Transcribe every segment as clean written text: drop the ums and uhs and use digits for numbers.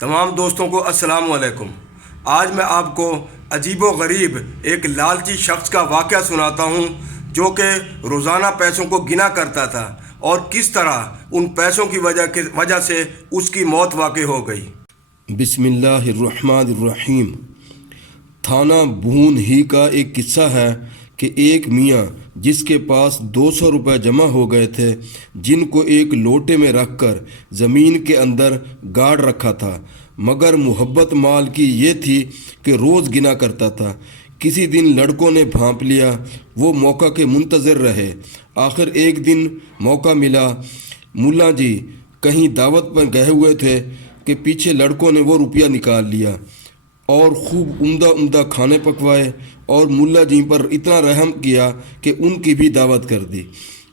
تمام دوستوں کو السلام علیکم۔ آج میں آپ کو عجیب و غریب ایک لالچی شخص کا واقعہ سناتا ہوں جو کہ روزانہ پیسوں کو گنا کرتا تھا اور کس طرح ان پیسوں کی وجہ سے اس کی موت واقع ہو گئی۔ بسم اللہ الرحمن الرحیم۔ تھانہ بھون ہی کا ایک قصہ ہے کہ ایک میاں جس کے پاس 200 روپے جمع ہو گئے تھے، جن کو ایک لوٹے میں رکھ کر زمین کے اندر گاڑ رکھا تھا، مگر محبت مال کی یہ تھی کہ روز گنا کرتا تھا۔ کسی دن لڑکوں نے بھانپ لیا، وہ موقع کے منتظر رہے۔ آخر ایک دن موقع ملا۔ ملا جی کہیں دعوت پر گئے ہوئے تھے کہ پیچھے لڑکوں نے وہ روپیہ نکال لیا اور خوب عمدہ کھانے پکوائے اور ملا جی پر اتنا رحم کیا کہ ان کی بھی دعوت کر دی۔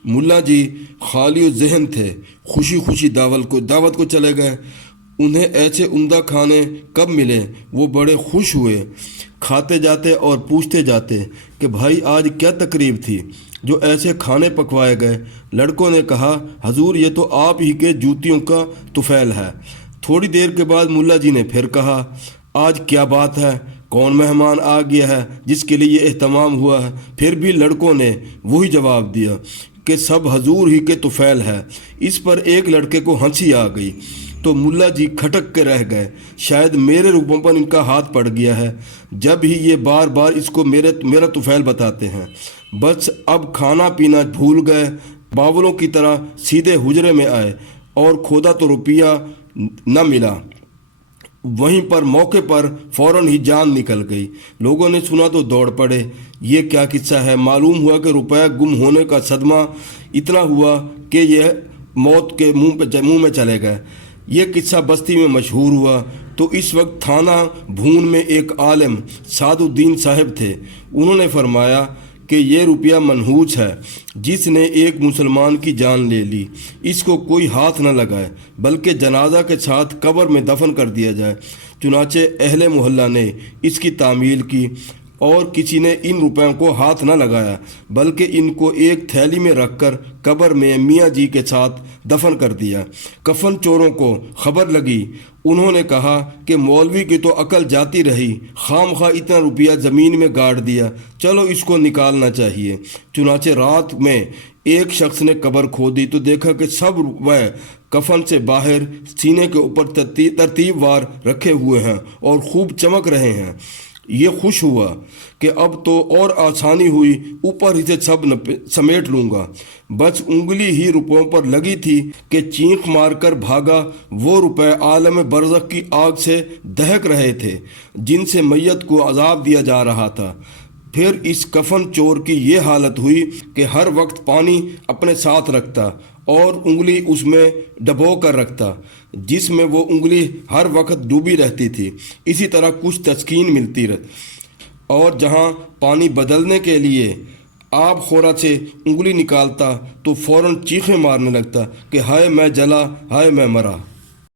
ملا جی خالی و ذہن تھے، خوشی دعوت کو چلے گئے۔ انہیں ایسے عمدہ کھانے کب ملے، وہ بڑے خوش ہوئے۔ کھاتے جاتے اور پوچھتے جاتے کہ بھائی آج کیا تقریب تھی جو ایسے کھانے پکوائے گئے؟ لڑکوں نے کہا حضور یہ تو آپ ہی کے جوتیوں کا طفیل ہے۔ تھوڑی دیر کے بعد ملا جی نے پھر کہا آج کیا بات ہے، کون مہمان آ گیا ہے جس کے لیے یہ اہتمام ہوا ہے؟ پھر بھی لڑکوں نے وہی جواب دیا کہ سب حضور ہی کے طفیل ہے۔ اس پر ایک لڑکے کو ہنسی آ گئی تو ملا جی کھٹک کے رہ گئے، شاید میرے روپوں پر ان کا ہاتھ پڑ گیا ہے جب ہی یہ بار بار اس کو میرا طفیل بتاتے ہیں۔ بس اب کھانا پینا بھول گئے، باولوں کی طرح سیدھے حجرے میں آئے اور کھودا تو روپیہ نہ ملا۔ وہیں پر موقع پر فوراً ہی جان نکل گئی۔ لوگوں نے سنا تو دوڑ پڑے، یہ کیا قصہ ہے؟ معلوم ہوا کہ روپیہ گم ہونے کا صدمہ اتنا ہوا کہ یہ موت کے منہ میں چلے گئے۔ یہ قصہ بستی میں مشہور ہوا تو اس وقت تھانہ بھون میں ایک عالم سعد الدین صاحب تھے۔ انہوں نے فرمایا کہ یہ روپیہ منحوس ہے، جس نے ایک مسلمان کی جان لے لی، اس کو کوئی ہاتھ نہ لگائے بلکہ جنازہ کے ساتھ قبر میں دفن کر دیا جائے۔ چنانچہ اہل محلہ نے اس کی تعمیل کی اور کسی نے ان روپیوں کو ہاتھ نہ لگایا بلکہ ان کو ایک تھیلی میں رکھ کر قبر میں میاں جی کے ساتھ دفن کر دیا۔ کفن چوروں کو خبر لگی، انہوں نے کہا کہ مولوی کی تو عقل جاتی رہی، خام خواہ اتنا روپیہ زمین میں گاڑ دیا، چلو اس کو نکالنا چاہیے۔ چنانچہ رات میں ایک شخص نے قبر کھودی تو دیکھا کہ سب روپے کفن سے باہر سینے کے اوپر ترتیب وار رکھے ہوئے ہیں اور خوب چمک رہے ہیں۔ یہ خوش ہوا کہ اب تو اور آسانی ہوئی، اوپر ہی سے سب سمیٹ لوں گا۔ بس انگلی ہی روپوں پر لگی تھی کہ چینخ مار کر بھاگا۔ وہ روپے عالم برزخ کی آگ سے دہک رہے تھے جن سے میت کو عذاب دیا جا رہا تھا۔ پھر اس کفن چور کی یہ حالت ہوئی کہ ہر وقت پانی اپنے ساتھ رکھتا اور انگلی اس میں ڈبو کر رکھتا، جس میں وہ انگلی ہر وقت ڈوبی رہتی تھی۔ اسی طرح کچھ تسکین ملتی رہتی، اور جہاں پانی بدلنے کے لیے آب خورا سے انگلی نکالتا تو فوراً چیخیں مارنے لگتا کہ ہائے میں جلا، ہائے میں مرا۔